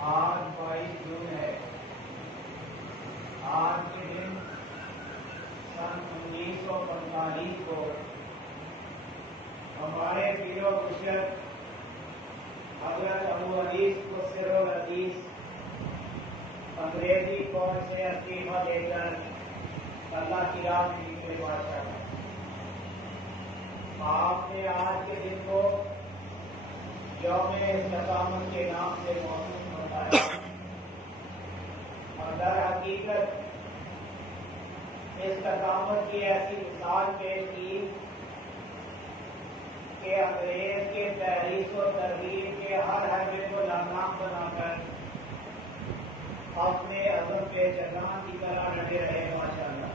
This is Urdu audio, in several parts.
آج 22 جون ہے۔ آج کے دن سن 1945 کو ہمارے پیر و مرشد حضرت ابو حدیث مفسر الحدیث انگریزی فوج سے استعفیٰ دے کر اللہ کی راہ میں نکلے بادشاہ۔ آپ نے آج کے دن کو یوم استقامت کے نام سے موسوم بتایا، اور در حقیقت استقامت کی ایسی مثال پیش کی کہ انگریز کے تحریک و ترغیب کے ہر حربے کو ناکام بنا کر اپنے عزم پہ جگان کی طرح ڈٹے رہے ماشاءاللہ۔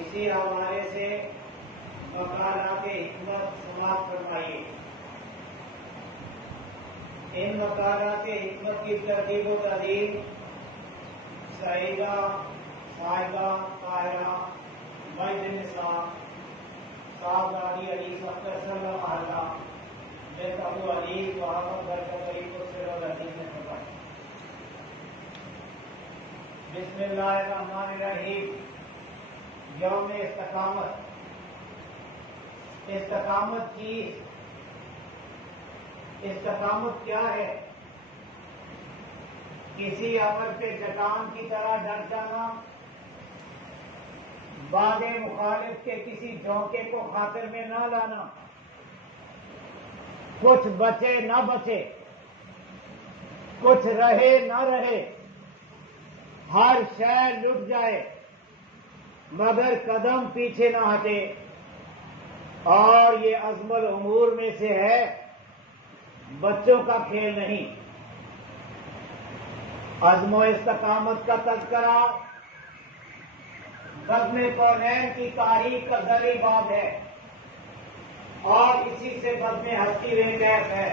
اسی حوالے سے مقالات حکمت سماعت فرمائیے۔ ان مقالات حکمت کی ترتیب و تحریر سعیدہ، صاحبہ، طاہرہ، مجد النساء، صاحب دادی علی صفر صلی اللہ محلہ بنت ابو حدیث محمد برکت علی مفسر الحدیث نے فرمائی۔ بسم اللہ الرحمن الرحیم۔ یوم استقامت۔ استقامت کی استقامت کیا ہے؟ کسی امر پہ چٹان کی طرح ڈٹ جانا، بعد مخالف کے کسی جھونکے کو خاطر میں نہ لانا، کچھ بچے نہ بچے، کچھ رہے نہ رہے، ہر شے لٹ جائے مگر قدم پیچھے نہ ہٹے۔ اور یہ عزم الامور میں سے ہے، بچوں کا کھیل نہیں۔ عزم و استقامت کا تذکرہ بزم کونین کی تاریخ کا ذری باب ہے، اور اسی سے بزم ہستی ویکیف ہے۔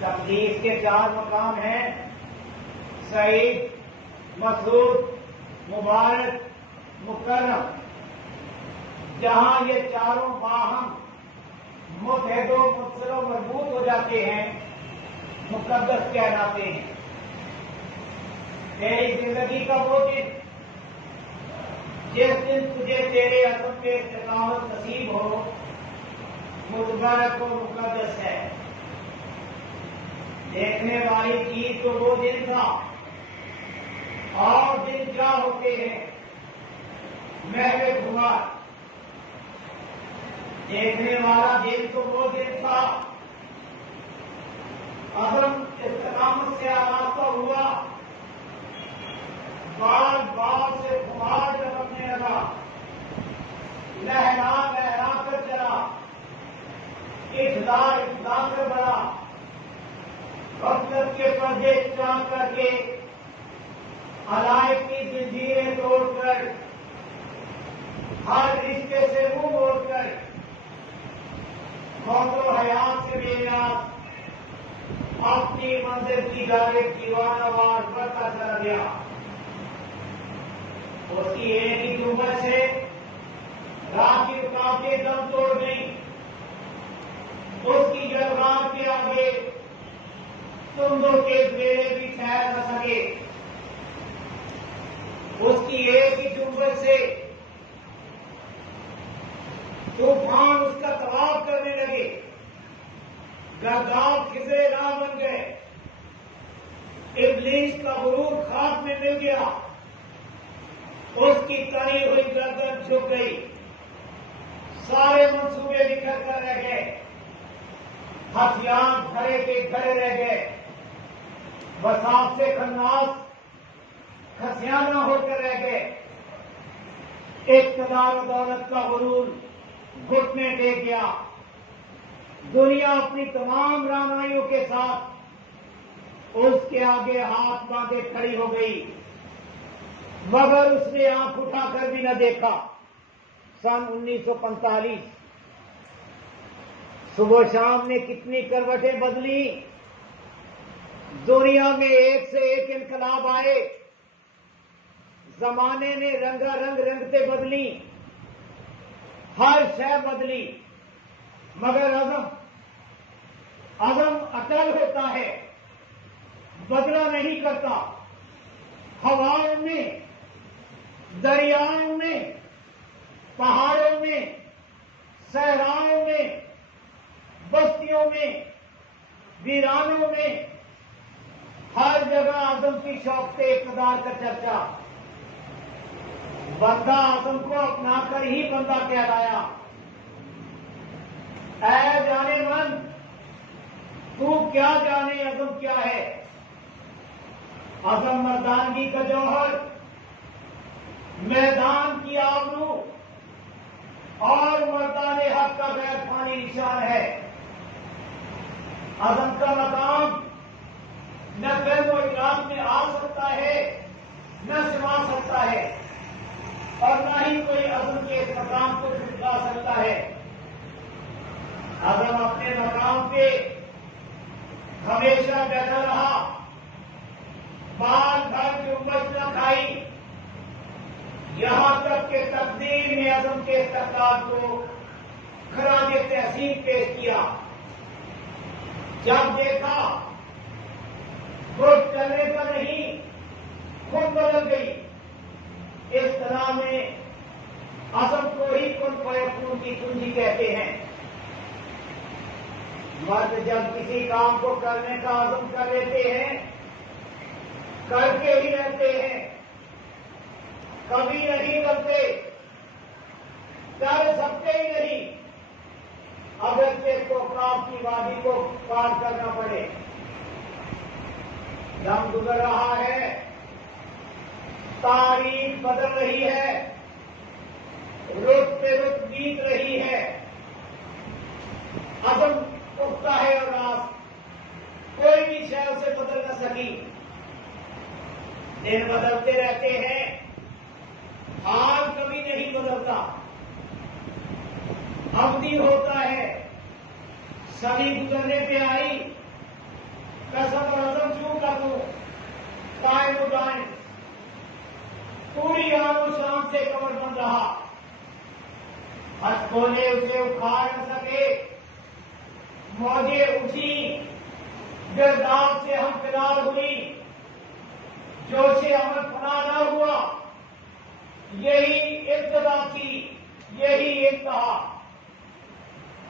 تقدیس کے 4 مقام ہیں: سعید، مسعود، مبارک، مکرم۔ جہاں یہ چاروں باہم متحد و متصل و مربوط ہو جاتے ہیں، مقدس کہلاتے ہیں۔ تیری زندگی کا وہ دن جس دن تجھے تیرے عزم پہ استقامت نصیب ہو، مبارک و مقدس ہے۔ دیکھنے والی چیز تو وہ دن تھا، اور دن کیا ہوتے ہیں؟ محو خمار۔ دیکھنے والا دن تو وہ دن تھا، عزم استقامت سے آراستہ ہوا، بال بال سے خمار چمکنے لگا، لہرا لہرا کر چلا، اقتدار اقتدار کر بڑھا، غفلت کے پردے چاک کر کے، علائق کی زنجیریں توڑ کر، ہر رشتے سے منہ موڑ کر، موت و حیات سے بے نیاز اپنی منزل کی جانب دیوانہ وار بڑھتا چلا گیا۔ اس کی ایک ہی جملہ سے راہ کی رکاوٹیں دم توڑ گئی۔ اس کی جذبات کے آگے تندوں کے بیڑے بھی ٹھہر نہ سکے۔ اس کی ایک ہی جملہ سے طوفان اس کا طواف کرنے لگے، گرداب کھسرے راہ بن گئے، ابلیس کا غرور خاک میں مل گیا، اس کی تنی ہوئی گردن جھک گئی، سارے منصوبے بکھر کر رہ گئے، ہتھیار کھڑے کے کھڑے رہ گئے، وساط سے خناس کھسیانہ ہو کر رہ گئے، اقتدار و دولت کا غرور گھٹنے ٹیک گیا۔ دنیا اپنی تمام رہنمائیوں کے ساتھ اس کے آگے ہاتھ باندھے کھڑی ہو گئی، مگر اس نے آنکھ اٹھا کر بھی نہ دیکھا۔ سن 1945 صبح و شام نے کتنی کروٹیں بدلی، دنیا میں ایک سے ایک انقلاب آئے، زمانے نے رنگا رنگ رنگتے بدلی، ہر شے بدلی، مگر عزم اٹل ہوتا ہے۔ بدلا نہیں کرتا. ہواؤں میں، دریاؤں میں، پہاڑوں میں، صحراؤں میں، بستیوں میں، ویرانوں میں، ہر جگہ عزم کی شوق سے اقتدار کا چرچا. بندہ عزم کو اپنا کر ہی بندہ کہلایا. اے جانے من، تو کیا جانے عزم کیا ہے؟ عزم مردانگی کا جوہر، میدان کی آبرو اور مردان حق کا غیر فانی نشان ہے. عزم کا مقام نہ فہم و ادراک میں آ سکتا ہے، نہ سما سکتا ہے، اور نہ ہی کوئی عزم کے اس مقام کو جھٹلا سکتا ہے. عزم اپنے مقام پہ ہمیشہ بیٹھا رہا، بال بھر جنبش نہ کھائی، یہاں تک کہ تقدیر نے عزم کے استقلال کو خراج تحسین پیش کیا. جب دیکھا خود چلنے پر نہیں، خود بدل گئی. اس طرح میں عزم کو ہی کن فیکون کی کنجی کہتے ہیں. مرد جب کسی کام کو کرنے کا عزم کر لیتے ہیں، کر کے ہی رہتے ہیں، کبھی نہیں کرتے، کر سکتے ہی نہیں، اگرچہ کوکاف کی وادی کو پار کرنا پڑے. دم گزر رہا ہے، تاریخ بدل رہی ہے، رت پہ رت بیت رہی ہے، عزم اٹھتا ہے اور راست کوئی بھی شے اسے بدل نہ سکی. دن بدلتے رہتے ہیں، حال کبھی نہیں بدلتا. ابدی ہوتا ہے، صدی گزرنے پہ آئی، قسم اور عزم کیوں کر دوں، قائم و دائم پوری آن و شان سے کمر بن رہا. ہتھولے اسے اکھاڑ نہ سکے، موجیں اٹھی، گرداب سے ہم کنار ہوئی، جوش عمل فنا نہ ہوا. یہی ابتدا تھی، یہی انتہا.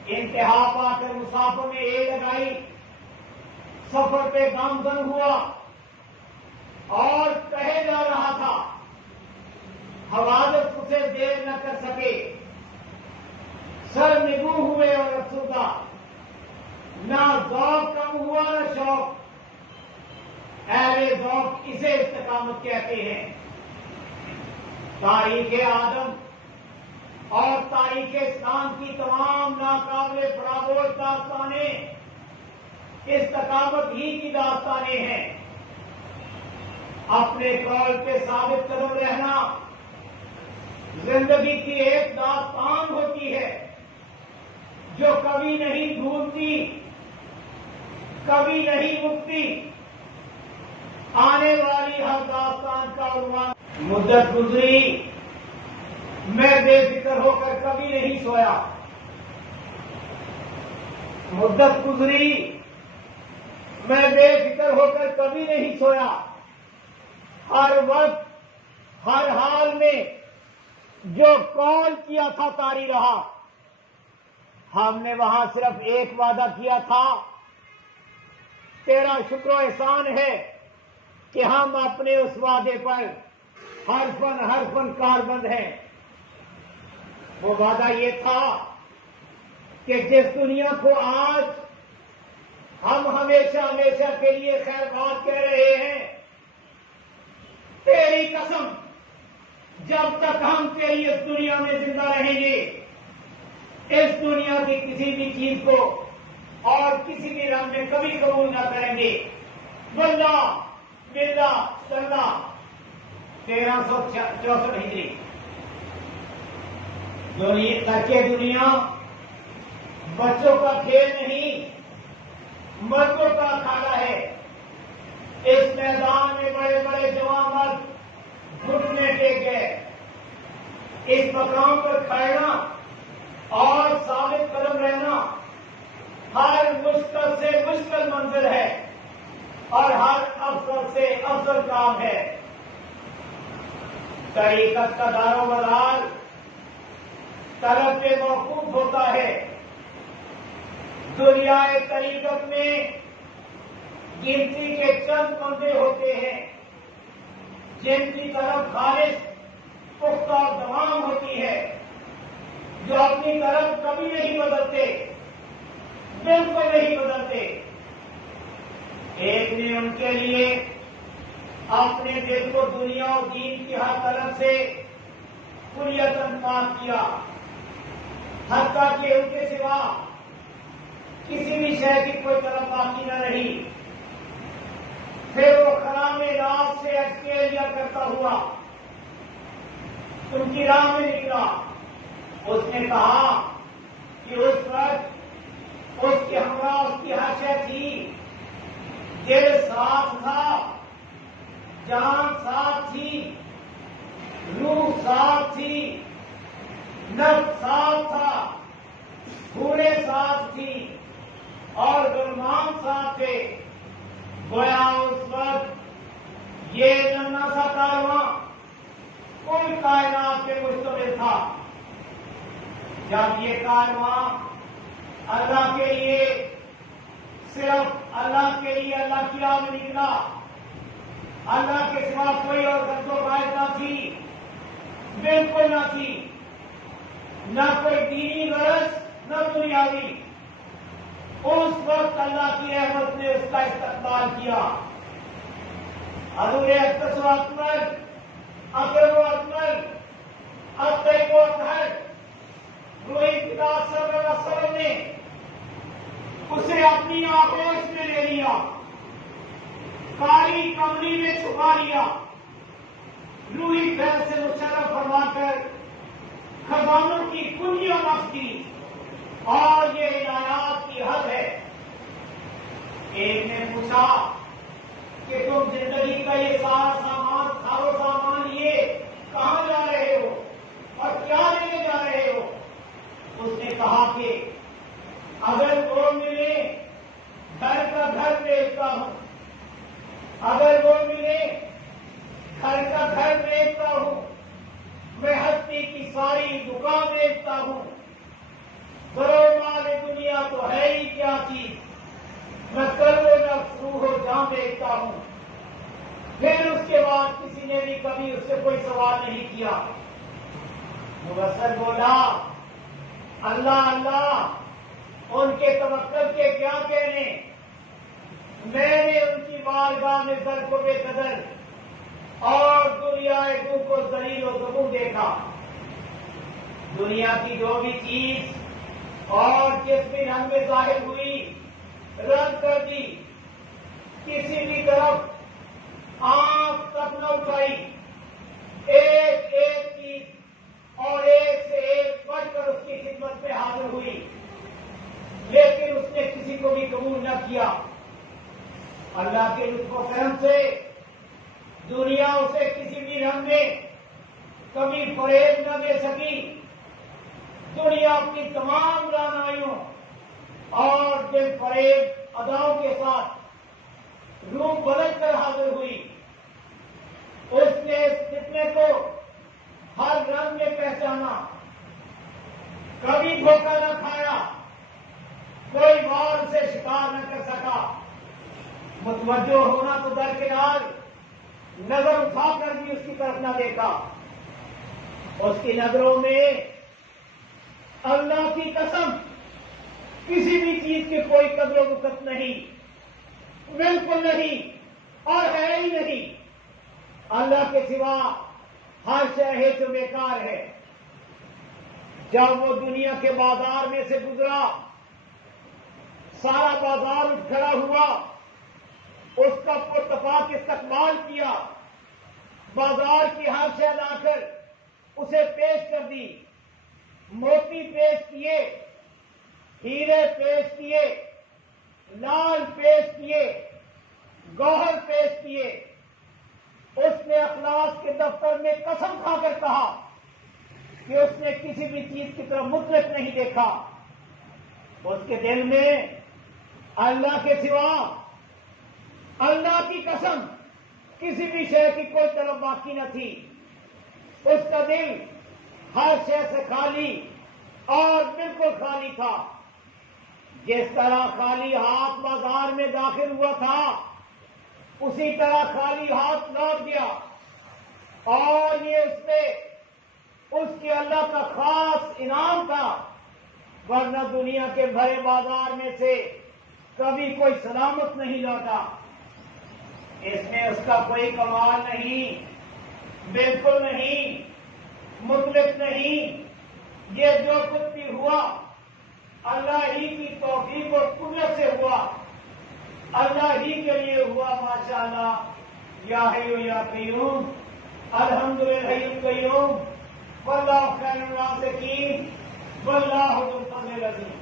انتہا پا کر مسافر نے اے لگائی، سفر پہ گامزن ہوا اور کہے جا رہا تھا، حوادث اسے دیر نہ کر سکے. سر نگو ہوئے اور افسردہ، نہ ذوق کم ہوا نہ شوق. اہل ذوق اسے استقامت کہتے ہیں. تاریخ آدم اور تاریخ اسلام کی تمام ناقابل فراموش داستانیں استقامت ہی کی داستانیں ہیں. اپنے قول پہ ثابت قدم رہنا زندگی کی ایک داستان ہوتی ہے جو کبھی نہیں بھولتی، کبھی نہیں مکتی. آنے والی ہر داستان کا عنوان مدت گزری، میں بے فکر ہو کر کبھی نہیں سویا. مدت گزری، میں بے فکر ہو کر کبھی نہیں سویا. ہر وقت، ہر حال میں جو قول کیا تھا طاری رہا. ہم نے وہاں صرف ایک وعدہ کیا تھا، تیرا شکر و احسان ہے کہ ہم اپنے اس وعدے پر حرفن کاربند ہیں. وہ وعدہ یہ تھا کہ جس دنیا کو آج ہم ہمیشہ ہمیشہ کے لیے خیر بات کہہ رہے ہیں، تیری قسم جب تک ہم تیری اس دنیا میں زندہ رہیں گے، اس دنیا کی کسی بھی چیز کو اور کسی بھی رنگ میں کبھی قبول نہ کریں گے. واللہ باللہ سلّہ 1364 ہجری. ترکے دنیا بچوں کا کھیل نہیں، مردوں کا اکھاڑا ہے. اس میدان میں بڑے بڑے جوان مرد گھٹنے ٹیک گئے. اس مقام پر کھڑنا اور ثابت قدم رہنا ہر مشکل سے مشکل منزل ہے، اور ہر سب سے افضل کام ہے۔ طریقت کا دار و مدار طلب پہ موقوف ہوتا ہے۔ دنیائے طریقت میں گنتی کے چند بندے ہوتے ہیں جن کی طرف خالص پختہ اور دوام ہوتی ہے، جو اپنی طرف کبھی نہیں بدلتے، بالکل نہیں بدلتے۔ ایک نے ان کے لیے اپنے دل کو دنیا اور دین کی ہر طرف سے کلیتاً پاک کیا، حتیٰ کہ ان کے سوا کسی بھی شے کی کوئی طرف باقی نہ رہی۔ پھر وہ خرام راز سے اٹکے لیا کرتا ہوا ان کی راہ میں نکلا۔ اس نے کہا کہ اس وقت اس کے ہمراہ اس کی ہر شے تھی، دل ساتھ تھا، جان ساتھ تھی، روح ساتھ تھی، نفس ساتھ تھا، پورے ساتھ تھی اور غلمان ساتھ تھے۔ گویا اس وقت یہ ننھا سا کارواں کل کائنات پہ مشتمل تھا۔ جب یہ کارواں اللہ کے لیے، صرف اللہ کے لیے اللہ کی راہ میں نکلا، اللہ کے سوا کوئی اور غرض و غائب نہ تھی، بالکل نہ تھی، نہ کوئی دینی غرض نہ دنیاوی، اس وقت اللہ کی رحمت نے اس کا استقبال کیا۔ حضور اقدس و اکمل، اکرم و اکمل، اطیب و اطہر روح خدا صلی اللہ علیہ وسلم نے اسے اپنی آغوش میں لے لیا، کالی کملی میں چھپا لیا، روحی خیر سے مشرف فرما کر خزانوں کی کنجیاں بخش دی، اور یہ عنایات کی حد ہے۔ ایک نے پوچھا کہ تم زندگی کا یہ سارا سامان، سارو سامان لیے کہاں جا رہے ہو اور کیا لینے جا رہے ہو؟ اس نے کہا کہ اگر وہ ملے گھر کا گھر بیچتا ہوں، اگر وہ ملے گھر کا گھر بیچتا ہوں، میں ہستی کی ساری دکان بیچتا ہوں، مال دنیا تو ہے ہی کیا چیز، میں قلب و نفس روح و جان دیکھتا ہوں۔ پھر اس کے بعد کسی نے بھی کبھی اس سے کوئی سوال نہیں کیا۔ مبصر بولا، اللہ اللہ، ان کے توکل کے کیا کہنے، میں نے ان کی بارگاہ میں سر کو بے قدر اور دنیا کو ذلیل و ذبح دیکھا۔ دنیا کی جو بھی چیز اور جس بھی رنگ میں ظاہر ہوئی، رد کر دی، کسی بھی طرف آنکھ تک نہ اٹھائی، ایک ایک چیز اور ایک سے ایک بڑھ کر اس کی خدمت میں حاضر ہوئی، لیکن اس نے کسی کو بھی قبول نہ کیا۔ اللہ کے لطف و کرم سے دنیا اسے کسی بھی رنگ میں کبھی فریب نہ دے سکی۔ دنیا اپنی تمام رعنائیوں اور دل فریب اداؤں کے ساتھ روح بدل کر حاضر ہوئی۔ اس نے اس فتنے کو ہر رنگ میں پہچانا، کبھی دھوکہ نہ کھایا، کوئی وار سے شکار نہ کر سکا۔ متوجہ ہونا تو درکنار، نظر اٹھا کر بھی اس کی طرف نہ دیکھا۔ اس کی نظروں میں اللہ کی قسم کسی بھی چیز کی کوئی قدر و وقت نہیں، بالکل نہیں، اور ہے ہی نہیں۔ اللہ کے سوا ہر شے ہے جو بیکار ہے۔ جب وہ دنیا کے بازار میں سے گزرا، سارا بازار اٹھ کھڑا ہوا، اس کا پرتپاک استقبال کیا، بازار کی ہر شے لا کر اسے پیش کر دی، موتی پیش کیے، ہیرے پیش کیے، لال پیش کیے، گوہر پیش کیے۔ اس نے اخلاص کے دفتر میں قسم کھا کر کہا کہ اس نے کسی بھی چیز کی طرف مطلق نہیں دیکھا۔ اس کے دل میں اللہ کے سوا اللہ کی قسم کسی بھی شے کی کوئی طلب باقی نہ تھی. اس کا دل ہر شے سے خالی اور بالکل خالی تھا. جس طرح خالی ہاتھ بازار میں داخل ہوا تھا اسی طرح خالی ہاتھ لوٹ گیا. اور یہ اس پہ اس کے اللہ کا خاص انعام تھا، ورنہ دنیا کے بھرے بازار میں سے کبھی کوئی سلامت نہیں لوٹا. اس میں اس کا کوئی کمال نہیں، بالکل نہیں، مطلق نہیں. یہ جو کچھ بھی ہوا اللہ ہی کی توفیق اور قدرت سے ہوا، اللہ ہی کے لیے ہوا. ماشاءاللہ. یا حی یا قیوم، الحمدللہ القیوم، واللہ خیر الرازقین، واللہ ذو الفضل العظیم.